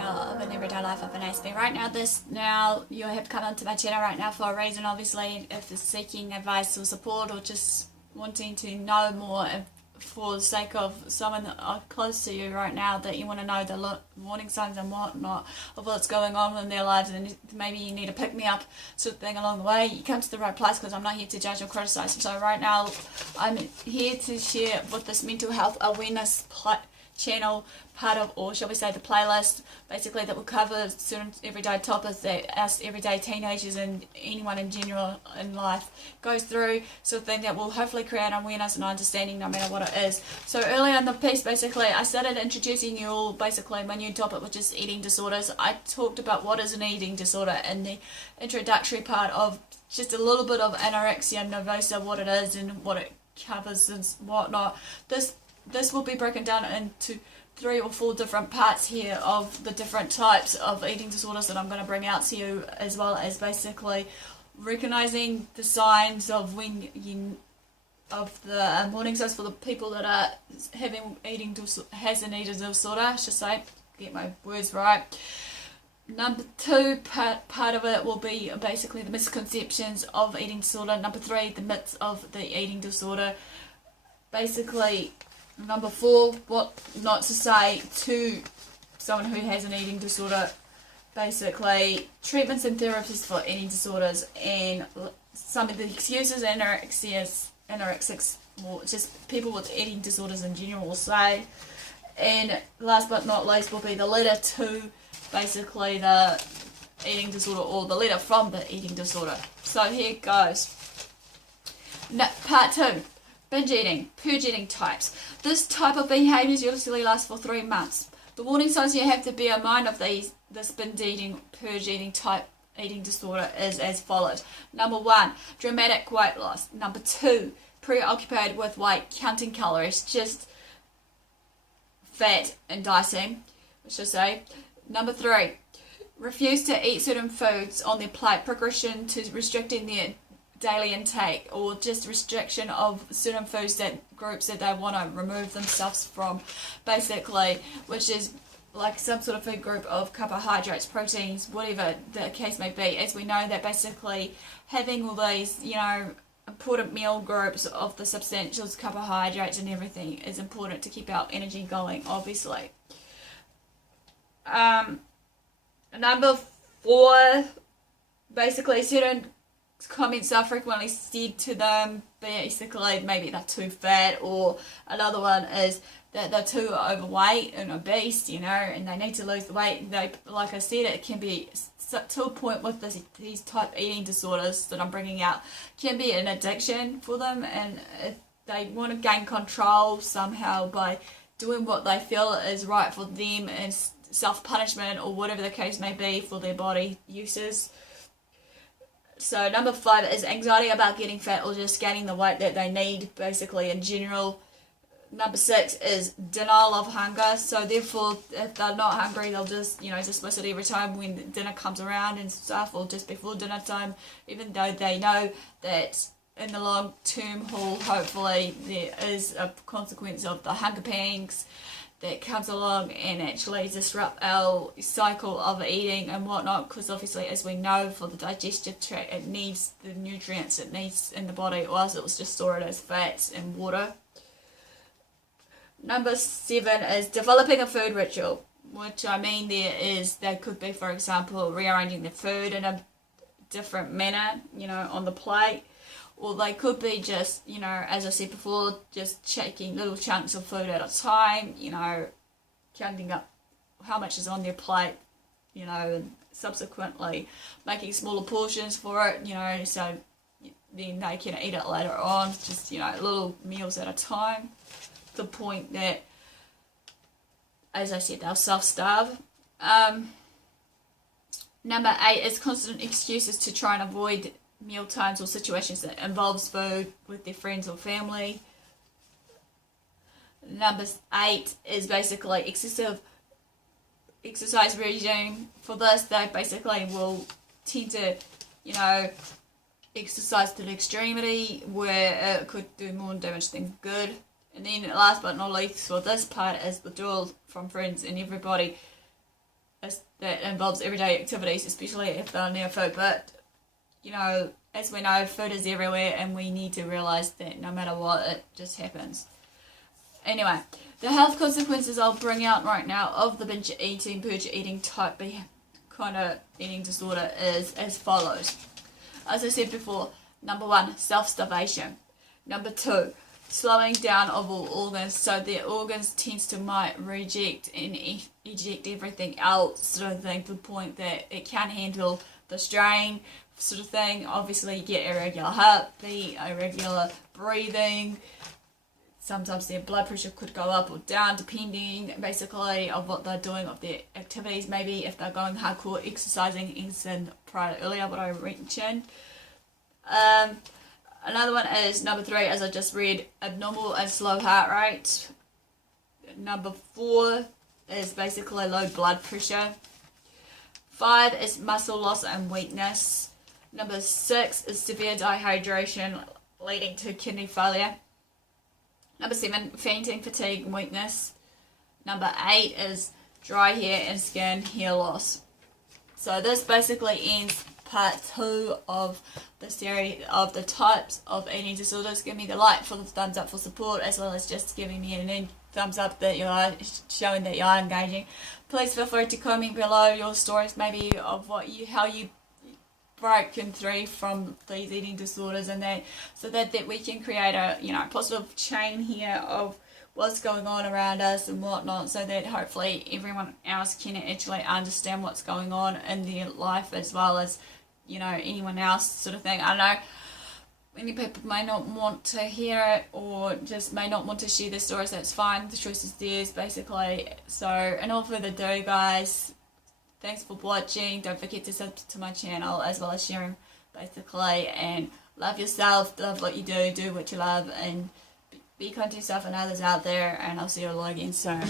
channel of an everyday life of an Aspie. Right now, you have come onto my channel right now for a reason, obviously, if it's seeking advice or support or just wanting to know more for the sake of someone that are close to you right now, that you want to know the warning signs and whatnot of what's going on in their lives, and maybe you need to pick me up sort of thing along the way. You come to the right place, because I'm not here to judge or criticize. So right now I'm here to share with this mental health awareness channel part of, or shall we say, the playlist basically, that will cover certain everyday topics that us everyday teenagers and anyone in general in life goes through, sort of thing, that will hopefully create awareness and understanding no matter what it is. So earlier in the piece, basically I started introducing you all basically my new topic, which is eating disorders. I talked about what is an eating disorder in the introductory part of just a little bit of anorexia nervosa, what it is and what it covers and whatnot. This will be broken down into 3 or 4 different parts here of the different types of eating disorders that I'm going to bring out to you, as well as basically recognizing the signs of when you warning signs for the people that are having an eating disorder, I should say, get my words right. Number 2 part of it will be basically the misconceptions of eating disorder. Number 3, the myths of the eating disorder. Basically, number 4, what not to say to someone who has an eating disorder. Basically, treatments and therapies for eating disorders, and some of the excuses anorexics, or just people with eating disorders in general will say. And last but not least will be the letter to basically the eating disorder, or the letter from the eating disorder. So here it goes. Part 2. Binge eating, purge eating types. This type of behaviours usually lasts for 3 months. The warning signs you have to bear in mind of this binge eating, purge eating type eating disorder is as follows. Number 1, dramatic weight loss. Number 2, preoccupied with weight, counting calories, just fat and dieting, I should say. Number 3, refuse to eat certain foods on their plate, progression to restricting their daily intake, or just restriction of certain foods, groups that they want to remove themselves from, basically, which is like some sort of food group of carbohydrates, proteins, whatever the case may be. As we know that basically having all these, important meal groups of the substantials, carbohydrates and everything is important to keep our energy going, obviously. Number 4, basically certain comments are frequently said to them, basically maybe they're too fat, or another one is that they're too overweight and obese, and they need to lose the weight. Like I said, it can be to a point with these type eating disorders that I'm bringing out, can be an addiction for them, and if they want to gain control somehow by doing what they feel is right for them, and self-punishment or whatever the case may be for their body uses. So number 5 is anxiety about getting fat or just gaining the weight that they need, basically, in general. Number 6 is denial of hunger. So therefore, if they're not hungry, they'll just, dismiss it every time when dinner comes around and stuff, or just before dinner time, even though they know that in the long term haul, hopefully, there is a consequence of the hunger pangs that comes along and actually disrupt our cycle of eating and whatnot, because obviously, as we know, for the digestive tract, it needs the nutrients it needs in the body, or else it was just stored as fats and water. Number 7 is developing a food ritual, which I mean there is, they could be, for example, rearranging the food in a different manner, on the plate. Or they could be just, as I said before, just taking little chunks of food at a time, counting up how much is on their plate, and subsequently making smaller portions for it, so then they can eat it later on, just, little meals at a time. The point that, as I said, they'll self-starve. Number 8 is constant excuses to try and avoid meal times or situations that involves food with their friends or family. Number 8 is basically excessive exercise regime. For this, they basically will tend to, exercise to the extremity, where it could do more damage than good. And then last but not least for this part is withdrawal from friends and everybody. that involves everyday activities, especially if they're near food. But, you know, as we know, food is everywhere, and we need to realise that no matter what, it just happens. Anyway, the health consequences I'll bring out right now of the binge eating, purge eating type kind of eating disorder is as follows. As I said before, number 1, self-starvation. Number 2, slowing down of all organs, so the organs tends to might reject and eject everything else, sort of thing, to the point that it can't handle the strain, sort of thing. Obviously, you get irregular heartbeat, irregular breathing. Sometimes their blood pressure could go up or down depending basically of what they're doing, of their activities. Maybe if they're going hardcore exercising, as in earlier what I mentioned. Another one is number 3, as I just read, abnormal and slow heart rate. Number 4 is basically low blood pressure. 5 is muscle loss and weakness. Number 6 is severe dehydration leading to kidney failure. Number 7, fainting, fatigue, and weakness. Number 8 is dry hair and skin, hair loss. So this basically ends part 2 of the series of the types of eating disorders. Give me the like for the thumbs up for support, as well as just giving me a thumbs up that you are showing that you are engaging. Please feel free to comment below your stories, maybe of how you broken through from these eating disorders, and that, so that we can create a positive chain here of what's going on around us and whatnot, so that hopefully everyone else can actually understand what's going on in their life, as well as anyone else, sort of thing. I know many people may not want to hear it, or just may not want to share their stories. That's fine, the choice is theirs basically. So, and all further ado, guys, thanks for watching. Don't forget to subscribe to my channel, as well as sharing basically, and love yourself, love what you do what you love, and be kind to yourself and others out there, and I'll see you all again soon.